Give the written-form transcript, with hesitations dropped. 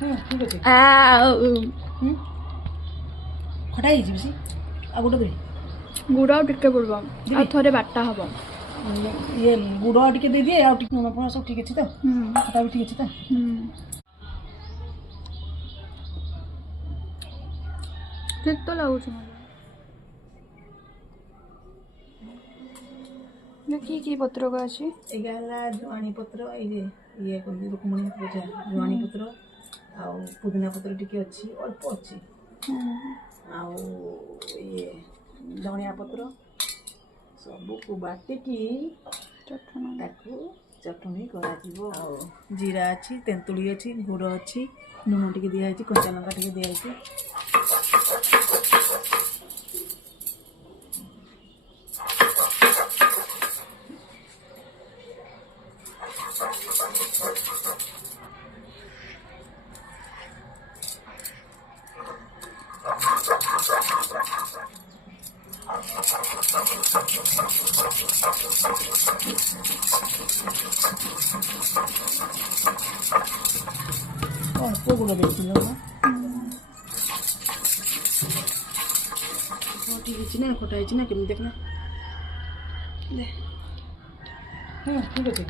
ଠିକ୍ ଅଛି। ହୁଁ ଖଟା ହେଇଛି ବେଶୀ। ଆଉ ଗୋଟେ ଦେବି। ଗୁଡ଼ ଆଉ ଟିକେ ପଡ଼ିବ ଆଉ ଥରେ ବାଟା ହବ। ଇଏ ଗୁଡ଼ ଟିକେ ଦେଇଦିଏ ଆଉ ଟିକେ ଲୁଣ ଫୁଣ ସବୁ ଠିକ୍ ଅଛି ତ? ଖଟା ବି ଠିକ୍ ଅଛି ତ? ଠିକ୍ ତ ଲାଗୁଛି ମୋତେ। କି ପତ୍ରକ ଅଛି? ଏଇଟା ହେଲା ଜୁଆଣି ପତ୍ର, ଇଏ କହନ୍ତି ରୁକ୍ମଣୀ ପୂଜା ଜୁଆଣି ପତ୍ର ଆଉ ପୁଦିନା ପତ୍ର ଟିକେ ଅଛି, ଅଳ୍ପ ଅଛି। ଆଉ ଇଏ ଧଣିଆ ପତ୍ର ସବୁକୁ ବାଟିକି ତାକୁ ଚଟଣି କରାଯିବ। ଆଉ ଜିରା ଅଛି, ତେନ୍ତୁଳି ଅଛି, ଗୁଡ଼ ଅଛି, ଲୁଣ ଟିକେ ଦିଆହେଇଛି, କଞ୍ଚା ଲଙ୍କା ଟିକେ ଦିଆହେଇଛି। ଅଳ୍ପ ଗୁଡ଼ ଦେଇଥିଲ ନା? ଠିକ୍ ହେଇଛି ନା? ଖଟା ହେଇଛି ନା? କେମିତି ଦେଖିଲା? ଠିକ୍ ଅଛି।